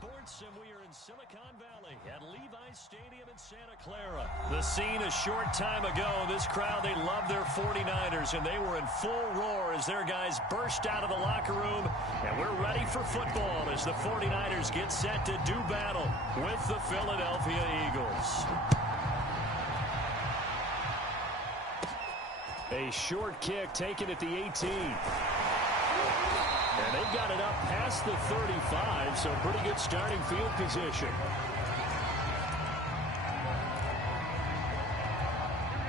Sports, and we are in Silicon Valley at Levi's Stadium in Santa Clara. The scene a short time ago, this crowd, they love their 49ers, and they were in full roar as their guys burst out of the locker room, and we're ready for football as the 49ers get set to do battle with the Philadelphia Eagles. A short kick taken at the 18. And they've got it up past the 35, so pretty good starting field position.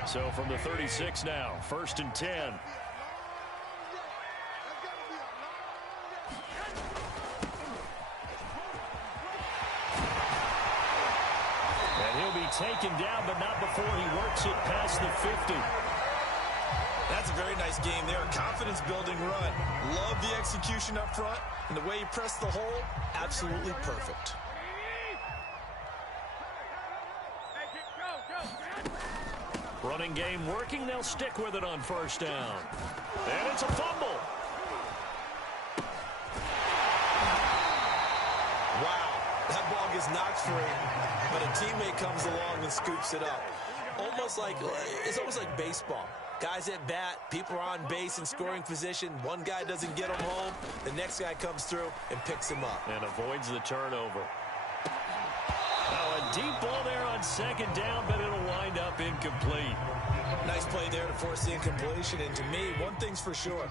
So from the 36 now, 1st and 10. And he'll be taken down, but not before he works it past the 50. That's a very nice game there. Confidence-building run. Love the execution up front. And the way he pressed the hole, absolutely perfect. Running game working. They'll stick with it on 1st down. And it's a fumble. Wow. That ball gets knocked free, but a teammate comes along and scoops it up. It's almost like baseball. Guys at bat, people are on base in scoring position. One guy doesn't get him home. The next guy comes through and picks him up. And avoids the turnover. Now a deep ball there on 2nd down, but it'll wind up incomplete. Nice play there to force the incompletion. And to me, one thing's for sure.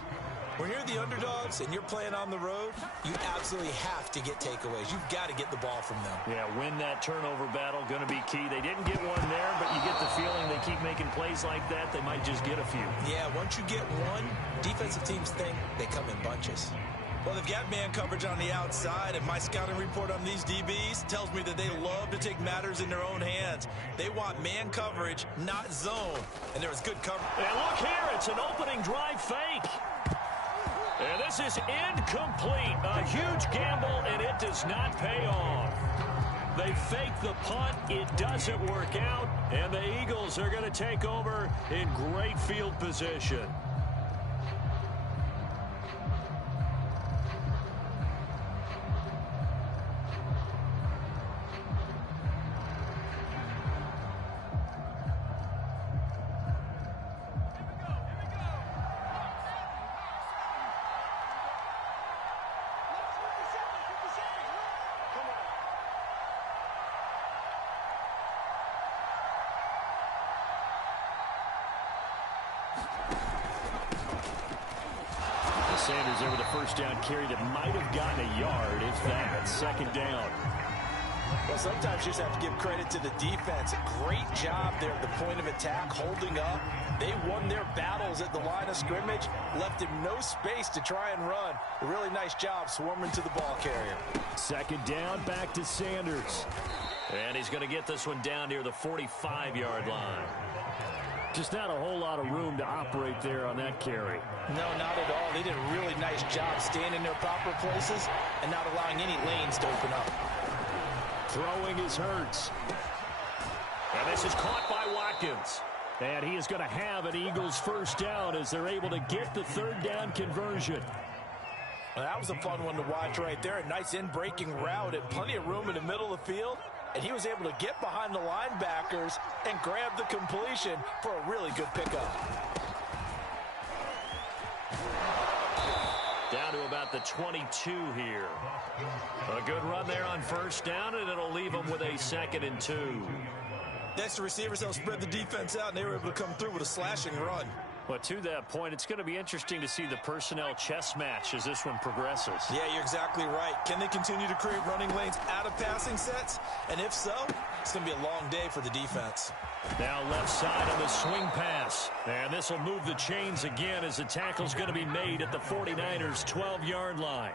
When you're the underdogs and you're playing on the road, you absolutely have to get takeaways. You've got to get the ball from them. Yeah, win that turnover battle, going to be key. They didn't get one there, but you get the feeling they keep making plays like that, they might just get a few. Yeah, once you get one, defensive teams think they come in bunches. Well, they've got man coverage on the outside, and my scouting report on these DBs tells me that they love to take matters in their own hands. They want man coverage, not zone. And there was good coverage. And look here, it's an opening drive fake. And this is incomplete. A huge gamble, and it does not pay off. They fake the punt. It doesn't work out, and the Eagles are going to take over in great field position. Sanders there with a 1st down carry that might have gotten a yard, if that, 2nd down. Well, sometimes you just have to give credit to the defense. A great job there at the point of attack, holding up. They won their battles at the line of scrimmage, left him no space to try and run. A really nice job swarming to the ball carrier. 2nd down, back to Sanders. And he's going to get this one down near the 45-yard line. Just not a whole lot of room to operate there on that carry. No, not at all. They did a really nice job staying in their proper places and not allowing any lanes to open up. Throwing is Hurts. And this is caught by Watkins. And he is going to have an Eagles 1st down as they're able to get the 3rd down conversion. Well, that was a fun one to watch right there. A nice in-breaking route and plenty of room in the middle of the field. And he was able to get behind the linebackers and grab the completion for a really good pickup. Down to about the 22 here. A good run there on 1st down, and it'll leave them with a 2nd and 2. Next, the receivers, they'll spread the defense out, and they were able to come through with a slashing run. But to that point, it's going to be interesting to see the personnel chess match as this one progresses. Yeah, you're exactly right. Can they continue to create running lanes out of passing sets? And if so, it's going to be a long day for the defense. Now left side on the swing pass. And this will move the chains again as the tackle's going to be made at the 49ers' 12-yard line.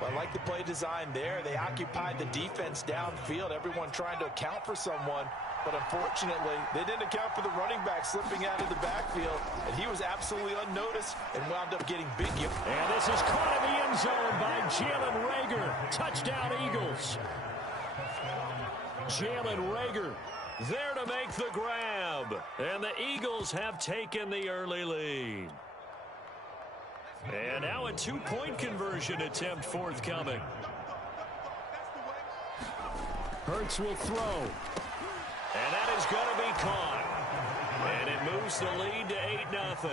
Well, I like the play design there. They occupied the defense downfield, everyone trying to account for someone. But unfortunately, they didn't account for the running back slipping out of the backfield, and he was absolutely unnoticed and wound up getting big. And this is caught in the end zone by Jalen Reagor. Touchdown, Eagles. Jalen Reagor there to make the grab. And the Eagles have taken the early lead. And now a 2-point conversion attempt forthcoming. Hurts will throw. And that is going to be caught. And it moves the lead to 8-0.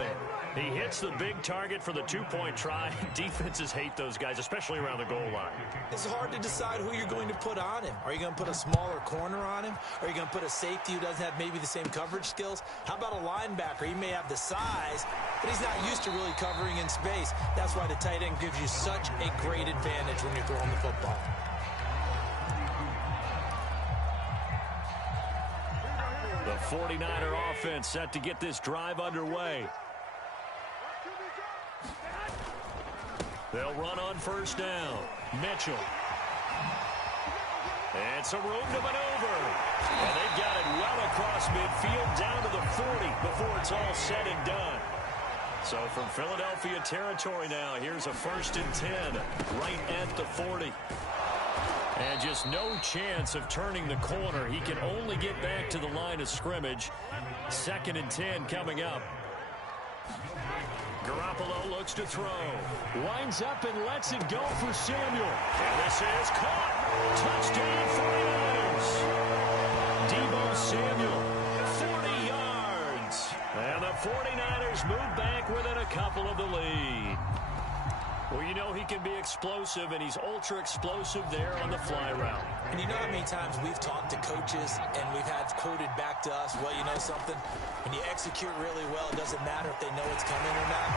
He hits the big target for the two-point try. Defenses hate those guys, especially around the goal line. It's hard to decide who you're going to put on him. Are you going to put a smaller corner on him? Are you going to put a safety who doesn't have maybe the same coverage skills? How about a linebacker? He may have the size, but he's not used to really covering in space. That's why the tight end gives you such a great advantage when you're throwing the football. The 49er offense set to get this drive underway. They'll run on first down. Mitchell. And some room to maneuver. And they've got it well across midfield down to the 40 before it's all said and done. So from Philadelphia territory now, here's a 1st and 10 right at the 40. And just no chance of turning the corner. He can only get back to the line of scrimmage. 2nd and 10 coming up. Garoppolo looks to throw. Winds up and lets it go for Samuel. And this is caught. Touchdown 49ers. Deebo Samuel, 40 yards. And the 49ers move back within a couple of the lead. Well, you know he can be explosive, and he's ultra-explosive there on the fly route. And you know how many times we've talked to coaches and we've had quoted back to us, well, you know something? When you execute really well, it doesn't matter if they know it's coming or not.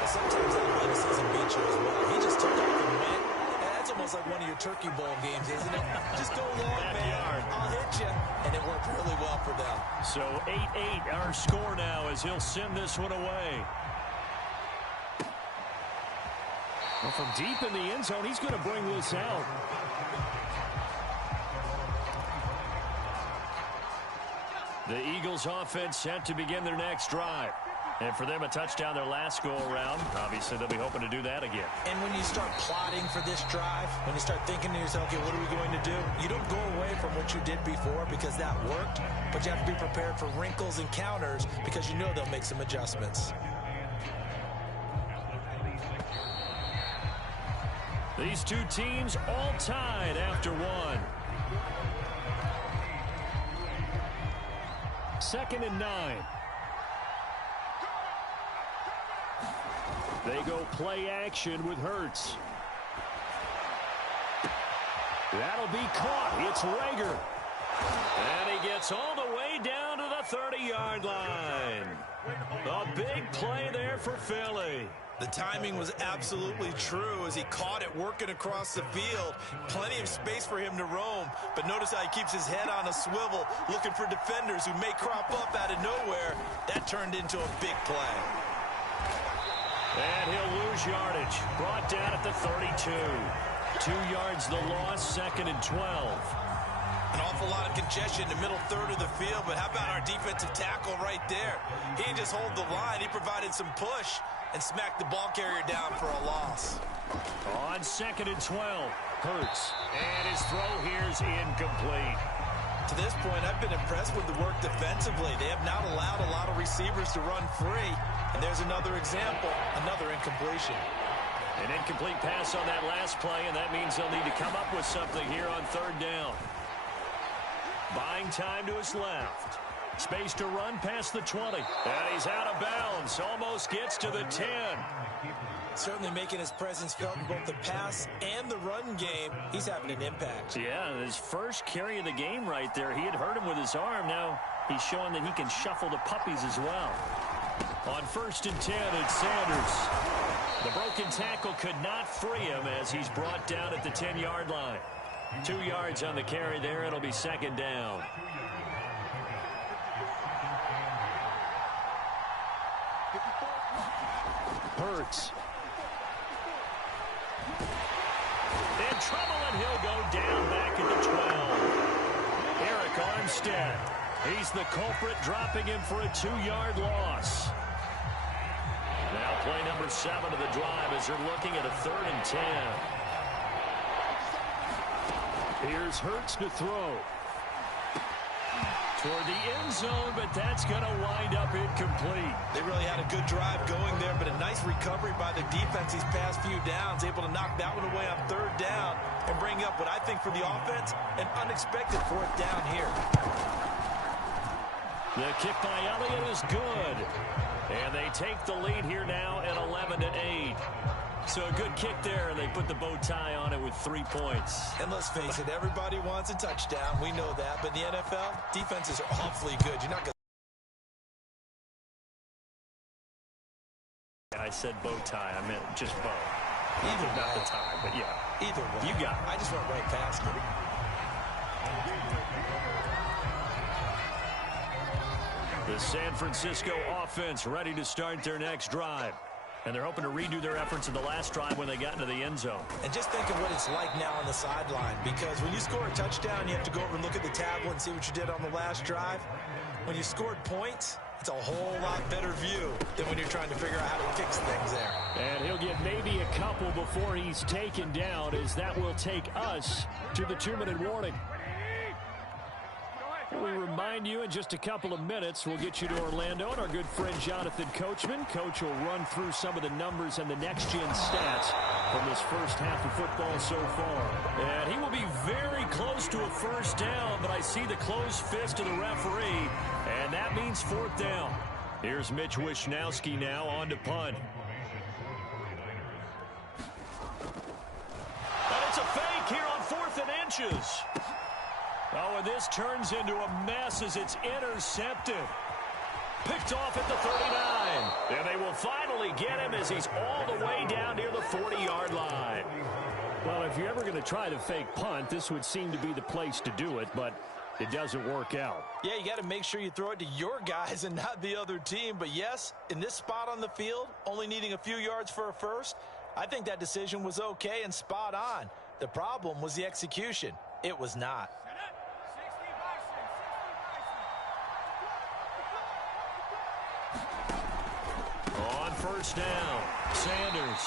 But sometimes athleticism beats you as well. He just took off and went. And that's almost like one of your Turkey Bowl games, isn't it? Just go long, man. I'll hit you. And it worked really well for them. So 8-8 our score now as he'll send this one away. Well, from deep in the end zone, he's going to bring this out. The Eagles offense set to begin their next drive. And for them, a touchdown their last go-around. Obviously, they'll be hoping to do that again. And when you start plotting for this drive, when you start thinking to yourself, okay, what are we going to do? You don't go away from what you did before because that worked, but you have to be prepared for wrinkles and counters because you know they'll make some adjustments. These two teams all tied after one. 2nd and 9. They go play action with Hurts. That'll be caught. It's Rager. And he gets all the way down to the 30-yard line. A big play there for Philly. The timing was absolutely true as he caught it working across the field. Plenty of space for him to roam, but notice how he keeps his head on a swivel, looking for defenders who may crop up out of nowhere. That turned into a big play. And he'll lose yardage. Brought down at the 32. 2 yards the loss, 2nd and 12. An awful lot of congestion in the middle third of the field, but how about our defensive tackle right there? He didn't just hold the line, he provided some push and smacked the ball carrier down for a loss. On 2nd and 12, Hurts. And his throw here's incomplete. To this point, I've been impressed with the work defensively. They have not allowed a lot of receivers to run free. And there's another example, another incompletion. An incomplete pass on that last play, and that means they'll need to come up with something here on 3rd down. Buying time to his left. Space to run past the 20. And he's out of bounds. Almost gets to the 10. Certainly making his presence felt in both the pass and the run game. He's having an impact. Yeah, his first carry of the game right there. He had hurt him with his arm. Now he's showing that he can shuffle the puppies as well. On 1st and 10, it's Sanders. The broken tackle could not free him as he's brought down at the 10-yard line. 2 yards on the carry there. It'll be 2nd down. Hurts. In trouble, and he'll go down back at the 12. Eric Armstead. He's the culprit, dropping him for a 2-yard loss. Now play number 7 of the drive as they're looking at a 3rd and 10. Here's Hurts to throw. toward the end zone, but that's going to wind up incomplete. They really had a good drive going there, but a nice recovery by the defense these past few downs, able to knock that one away on third down and bring up what I think for the offense, an unexpected fourth down here. The kick by Elliott is good, and they take the lead here now at 11-8. So a good kick there, and they put the bow tie on it with 3 points. And let's face it, everybody wants a touchdown. We know that. But in the NFL, defenses are awfully good. You're not going to... I said bow tie. I meant just bow. Either way. Not the tie, but yeah. Either way. You got it. I just went right past it. The San Francisco offense ready to start their next drive. And they're hoping to redo their efforts in the last drive when they got into the end zone. And just think of what it's like now on the sideline, because when you score a touchdown, you have to go over and look at the tablet and see what you did on the last drive. When you scored points, it's a whole lot better view than when you're trying to figure out how to fix things there. And he'll get maybe a couple before he's taken down, as that will take us to the 2-minute warning. We remind you in just a couple of minutes, we'll get you to Orlando and our good friend Jonathan Coachman. Coach will run through some of the numbers and the next-gen stats from this first half of football so far. And he will be very close to a first down, but I see the closed fist of the referee, and that means fourth down. Here's Mitch Wishnowsky now on to punt. And it's a fake here on 4th and inches. Oh, and this turns into a mess as it's intercepted. Picked off at the 39. And they will finally get him as he's all the way down near the 40-yard line. Well, if you're ever going to try to fake punt, this would seem to be the place to do it, but it doesn't work out. Yeah, you got to make sure you throw it to your guys and not the other team. But yes, in this spot on the field, only needing a few yards for a first, I think that decision was okay and spot on. The problem was the execution. It was not. On first down, Sanders.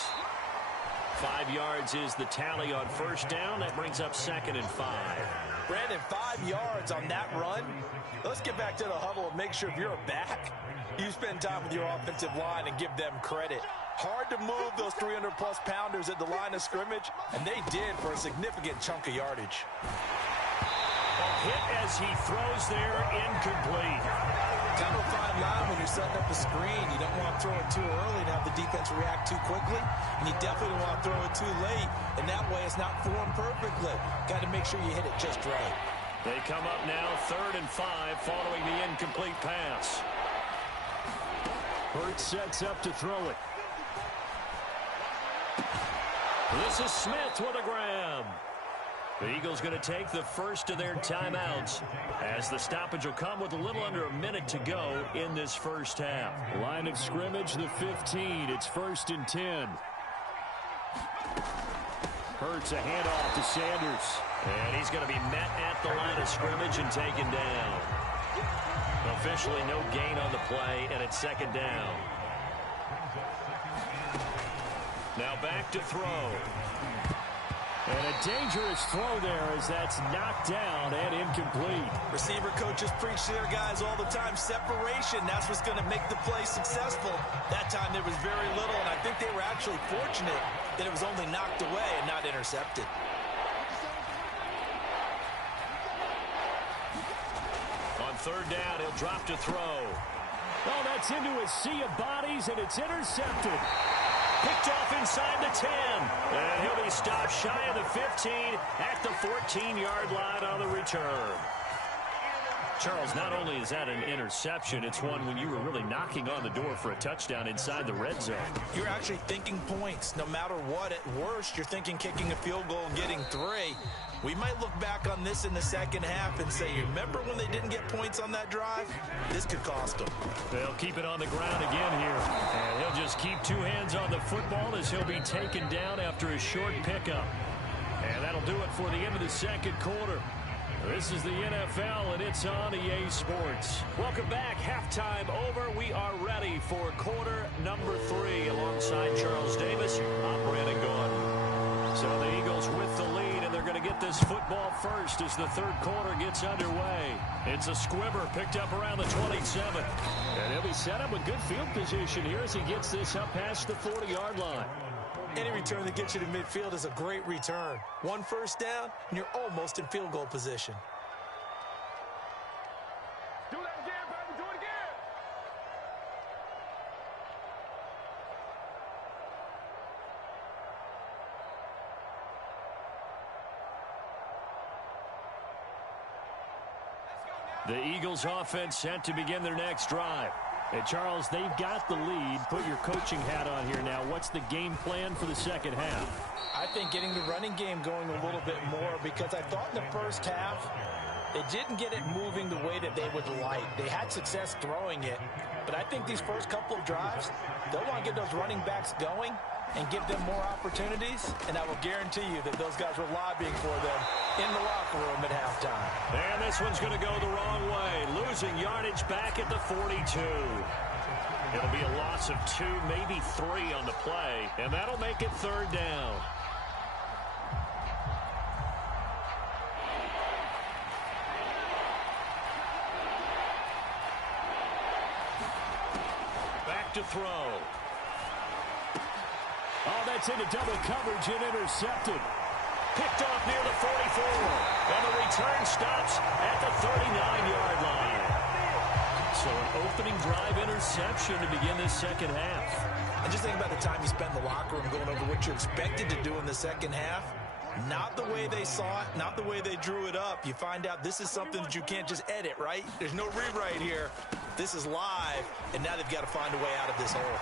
5 yards is the tally on first down. That brings up 2nd and 5. Brandon, 5 yards on that run. Let's get back to the huddle and make sure if you're a back, you spend time with your offensive line and give them credit. Hard to move those 300-plus pounders at the line of scrimmage, and they did for a significant chunk of yardage. A hit as he throws there, incomplete. Kind of a fine line when you're setting up a screen. You don't want to throw it too early and have the defense react too quickly, and you definitely don't want to throw it too late, and that way it's not formed perfectly. Got to make sure you hit it just right. They come up now 3rd and 5 following the incomplete pass. Hurts sets up to throw it. This is Smith with a grab. The Eagles going to take the first of their timeouts as the stoppage will come with a little under a minute to go in this first half. Line of scrimmage, the 15. It's 1st and 10. Hurts a handoff to Sanders. And he's going to be met at the line of scrimmage and taken down. Officially no gain on the play, and it's 2nd down. Now back to throw. And a dangerous throw there as that's knocked down and incomplete. Receiver coaches preach to their guys all the time. Separation, that's what's going to make the play successful. That time there was very little, and I think they were actually fortunate that it was only knocked away and not intercepted. On 3rd down, he'll drop to throw. Oh, that's into a sea of bodies, and it's intercepted. Picked off inside the 10. And he'll be stopped shy of the 15 at the 14-yard line on the return. Charles, not only is that an interception, it's one when you were really knocking on the door for a touchdown inside the red zone. You're actually thinking points. No matter what, at worst, you're thinking kicking a field goal and getting 3. We might look back on this in the second half and say, you remember when they didn't get points on that drive? This could cost them. They'll keep it on the ground again here. And he'll just keep 2 hands on the football as he'll be taken down after a short pickup. And that'll do it for the end of the second quarter. This is the NFL, and it's on EA Sports. Welcome back. Halftime over. We are ready for quarter number 3 alongside Charles Davis. I'm Brandon Gaudin. So the Eagles with the lead, and they're going to get this football first as the third quarter gets underway. It's a squibber picked up around the 27. And he'll be set up with good field position here as he gets this up past the 40-yard line. Any return that gets you to midfield is a great return. One first down, and you're almost in field goal position. Do that again, baby. Do it again. The Eagles offense set to begin their next drive. Hey, Charles, they've got the lead. Put your coaching hat on here now. What's the game plan for the second half? I think getting the running game going a little bit more, because I thought in the first half they didn't get it moving the way that they would like. They had success throwing it, but I think these first couple of drives, they'll want to get those running backs going and give them more opportunities, and I will guarantee you that those guys were lobbying for them in the locker room at halftime. And this one's going to go the wrong way, losing yardage back at the 42. It'll be a loss of 2, maybe 3 on the play, and that'll make it third down. Back to throw. Oh, that's into double coverage and intercepted. Picked off near the 44. And the return stops at the 39-yard line. So an opening drive interception to begin this second half. And just think about the time you spent in the locker room going over what you're expected to do in the second half. Not the way they saw it, not the way they drew it up. You find out this is something that you can't just edit, right? There's no rewrite here. This is live, and now they've got to find a way out of this hole.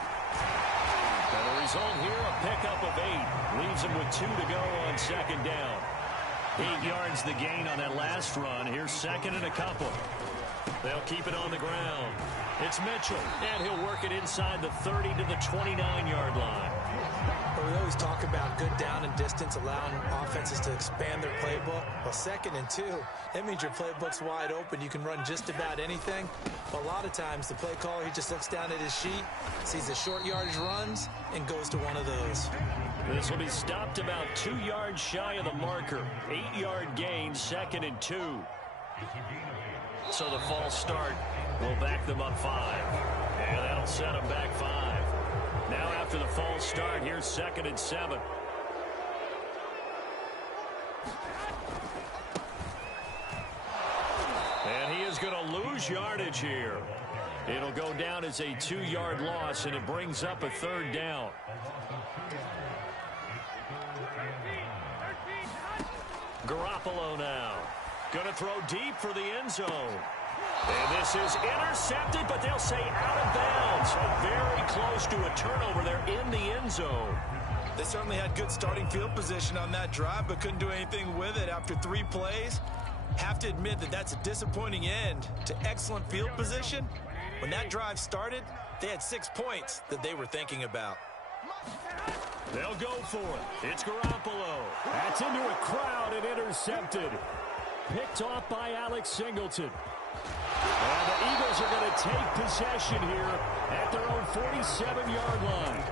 And the result here, a pickup of 8. Leaves them with 2 to go on second down. 8 yards the gain on that last run. Here's second and a couple. They'll keep it on the ground. It's Mitchell, and he'll work it inside the 30 to the 29-yard line. We always talk about good down and distance, allowing offenses to expand their playbook. Well, 2nd and 2, that means your playbook's wide open. You can run just about anything. But a lot of times, the play caller, he just looks down at his sheet, sees the short yardage runs, and goes to one of those. This will be stopped about 2 yards shy of the marker. 8-yard gain, 2nd and 2. So the false start will back them up 5. And that'll set them back 5. Now after the false start, here's 2nd and 7. And he is going to lose yardage here. It'll go down as a 2-yard loss, and it brings up a third down. Garoppolo now. Going to throw deep for the end zone. And this is intercepted, but they'll say out of bounds. Very close to a turnover there in the end zone. They certainly had good starting field position on that drive, but couldn't do anything with it after 3 plays. Have to admit that that's a disappointing end to excellent field position. When that drive started, they had 6 points that they were thinking about. They'll go for it. It's Garoppolo. That's into a crowd and intercepted. Picked off by Alex Singleton. And the Eagles are going to take possession here at their own 47-yard line.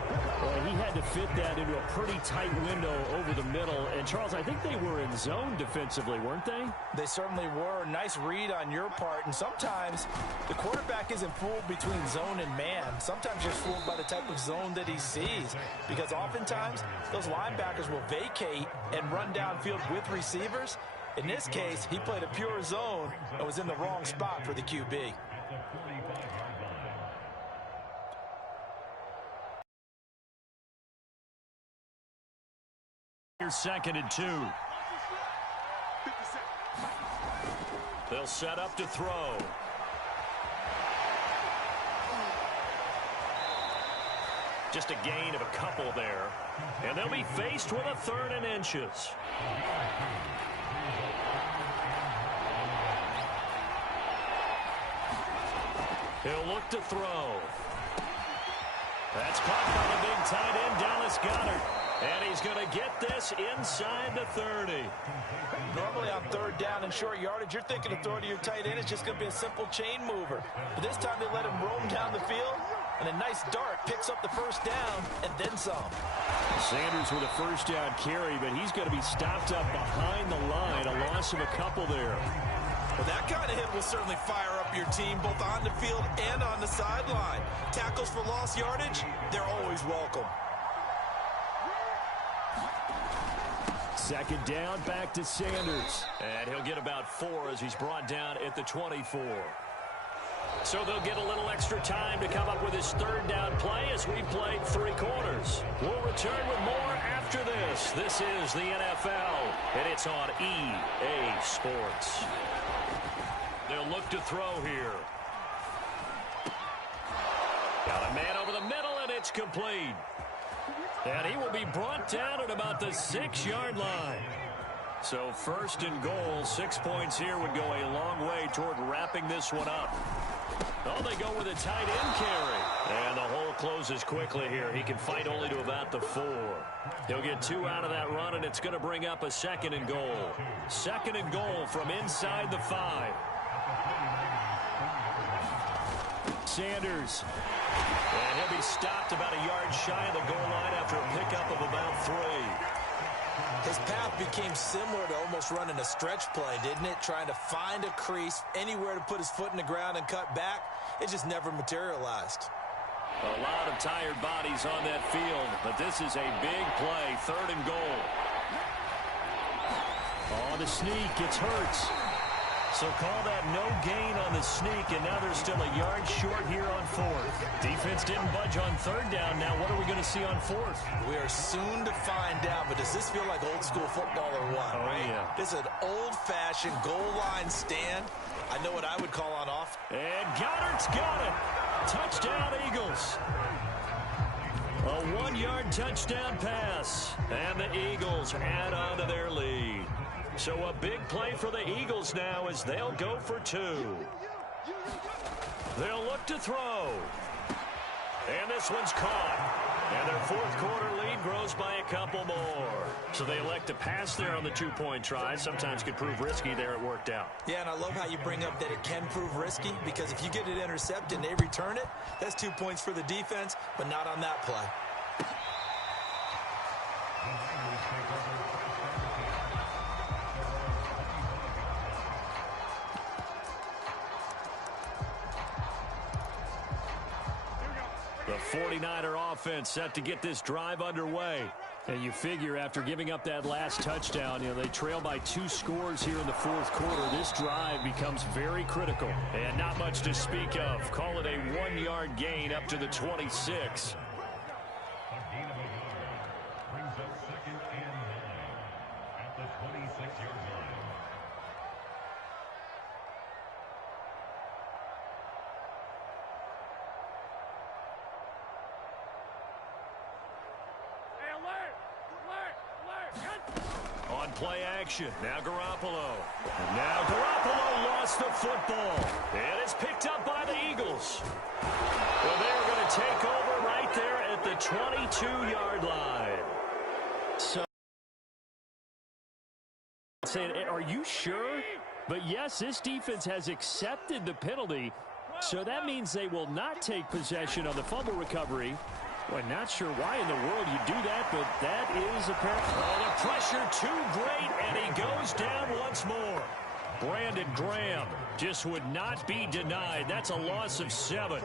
Well, he had to fit that into a pretty tight window over the middle. And, Charles, I think they were in zone defensively, weren't they? They certainly were. Nice read on your part. And sometimes the quarterback isn't fooled between zone and man. Sometimes you're fooled by the type of zone that he sees. Because oftentimes those linebackers will vacate and run downfield with receivers. In this case, he played a pure zone and was in the wrong spot for the QB. Here's 2nd and 2. They'll set up to throw. Just a gain of a couple there. And they'll be faced with a 3rd and inches. He'll look to throw. That's caught by the big tight end, Dallas Goedert. And he's going to get this inside the 30. Normally on 3rd down and short yardage, you're thinking of throwing to your tight end. It's just going to be a simple chain mover. But this time they let him roam down the field, And a nice dart picks up the first down and then some. Sanders with a first down carry, but he's going to be stopped up behind the line. A loss of a couple there. Well, that kind of hit will certainly fire up your team both on the field and on the sideline. Tackles for lost yardage, they're always welcome. Second down, back to Sanders. And he'll get about 4 as he's brought down at the 24. So they'll get a little extra time to come up with his third down play as we played 3 quarters. We'll return with more after this. This is the NFL, and it's on EA Sports. They'll look to throw here. Got a man over the middle, and it's complete. And he will be brought down at about the 6-yard line. So first and goal, 6 points here would go a long way toward wrapping this one up. Oh, they go with a tight end carry. And the hole closes quickly here. He can fight only to about the 4. He'll get 2 out of that run, and it's going to bring up a second and goal. Second and goal from inside the 5. Sanders. And he'll be stopped about a yard shy of the goal line after a pickup of about 3. His path became similar to almost running a stretch play, didn't it? Trying to find a crease, anywhere to put his foot in the ground and cut back. It just never materialized. A lot of tired bodies on that field, but this is a big play, third and goal. Oh, the sneak, it's Hurts. So call that no gain on the sneak, and now they're still a yard short here on 4th. Defense didn't budge on 3rd down. Now what are we going to see on 4th? We are soon to find out, but does this feel like old school football or what? Oh, right? Yeah. This is an old-fashioned goal line stand. I know what I would call on off. And Goddard's got it. Touchdown, Eagles. A 1-yard touchdown pass. And the Eagles add on to their lead. So a big play for the Eagles now as they'll go for 2. They'll look to throw. And this one's caught. And their 4th quarter lead grows by a couple more. So they elect to pass there on the 2-point try. Sometimes could prove risky there. It worked out. Yeah, and I love how you bring up that it can prove risky, because if you get it intercepted and they return it, that's 2 points for the defense, but not on that play. The 49er offense set to get this drive underway. And you figure after giving up that last touchdown, they trail by 2 scores here in the 4th quarter. This drive becomes very critical. And not much to speak of. Call it a 1-yard gain up to the 26. On play action, now Garoppolo. Now Garoppolo lost the football. And it's picked up by the Eagles. Well, they're going to take over right there at the 22-yard line. So, saying, are you sure? But yes, this defense has accepted the penalty. So that means they will not take possession on the fumble recovery. Well, not sure why in the world you do that, but that is apparent. Oh, the pressure too great, and he goes down once more. Brandon Graham just would not be denied. That's a loss of 7.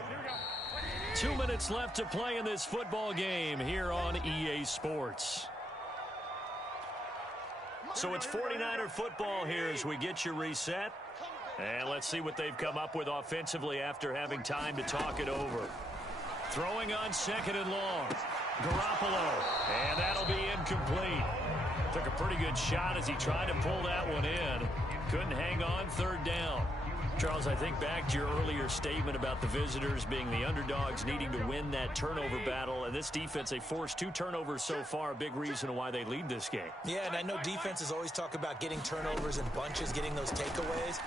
2 minutes left to play in this football game here on EA Sports. So it's 49er football here as we get you reset. And let's see what they've come up with offensively after having time to talk it over. Throwing on 2nd and long. Garoppolo. And that'll be incomplete. Took a pretty good shot as he tried to pull that one in. Couldn't hang on 3rd down. Charles, I think back to your earlier statement about the visitors being the underdogs needing to win that turnover battle. And this defense, they forced 2 turnovers so far. A big reason why they lead this game. Yeah, and I know defenses always talk about getting turnovers in bunches, getting those takeaways.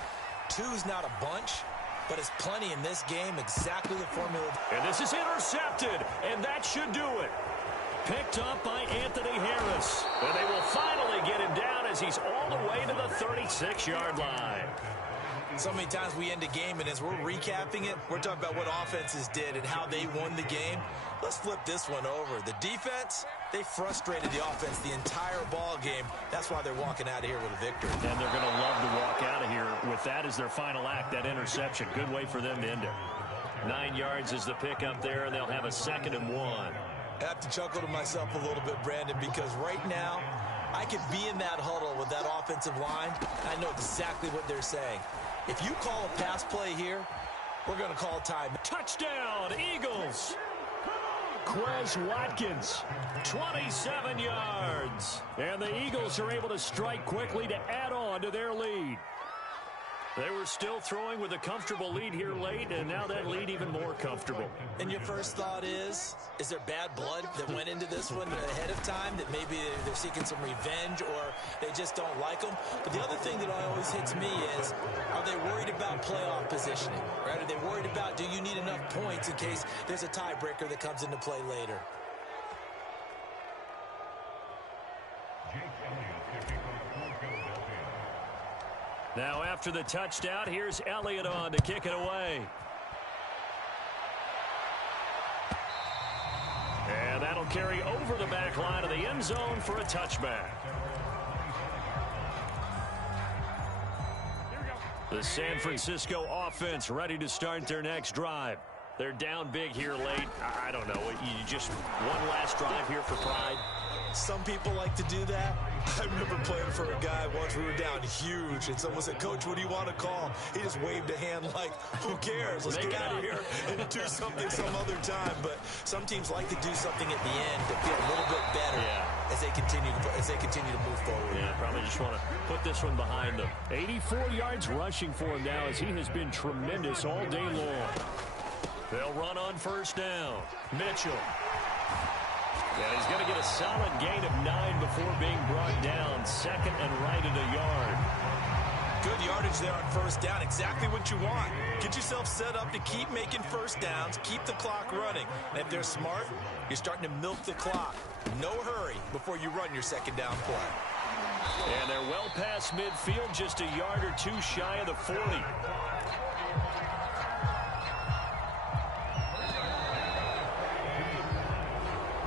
2's not a bunch, but it's plenty in this game, exactly the formula. And this is intercepted, and that should do it. Picked up by Anthony Harris. And they will finally get him down as he's all the way to the 36-yard line. So many times we end a game, and as we're recapping it, we're talking about what offenses did and how they won the game. Let's flip this one over. The defense, they frustrated the offense the entire ball game. That's why they're walking out of here with a victory. And they're going to love to walk out of here with that as their final act, that interception. Good way for them to end it. 9 yards is the pickup there, and they'll have a 2nd and 1. I have to chuckle to myself a little bit, Brandon, because right now I could be in that huddle with that offensive line. I know exactly what they're saying. If you call a pass play here, we're going to call time. Touchdown, Eagles. Quez Watkins, 27 yards. And the Eagles are able to strike quickly to add on to their lead. They were still throwing with a comfortable lead here late, and now that lead even more comfortable. And your first thought is there bad blood that went into this one ahead of time, that maybe they're seeking some revenge or they just don't like them? But the other thing that always hits me is, are they worried about playoff positioning? Right? Are they worried about, do you need enough points in case there's a tiebreaker that comes into play later? Now after the touchdown, here's Elliott on to kick it away. And that'll carry over the back line of the end zone for a touchback. The San Francisco offense ready to start their next drive. They're down big here late. I don't know. You just one last drive here for pride. Some people like to do that. I remember playing for a guy once. We were down huge, and someone said, "Coach, what do you want to call?" He just waved a hand like, "Who cares? Let's get out of here and do something some other time." But some teams like to do something at the end to feel a little bit better as they continue to move forward. Yeah, probably just want to put this one behind them. 84 yards rushing for him now, as he has been tremendous all day long. They'll run on first down. Mitchell. And he's going to get a solid gain of 9 before being brought down. 2nd and right at a yard. Good yardage there on first down. Exactly what you want. Get yourself set up to keep making first downs, keep the clock running. And if they're smart, you're starting to milk the clock. No hurry before you run your 2nd down play. And they're well past midfield, just a yard or two shy of the 40.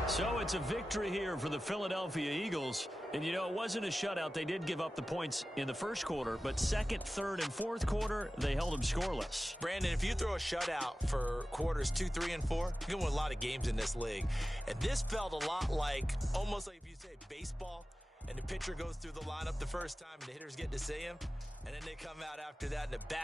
So it's a victory here for the Philadelphia Eagles. And, you know, it wasn't a shutout. They did give up the points in the first quarter, but 2nd, 3rd, and 4th quarter, they held them scoreless. Brandon, if you throw a shutout for quarters 2, 3, and 4, you're going to win a lot of games in this league. And this felt a lot like, almost like if you say baseball, and the pitcher goes through the lineup the first time, and the hitters get to see him, and then they come out after that, and the bat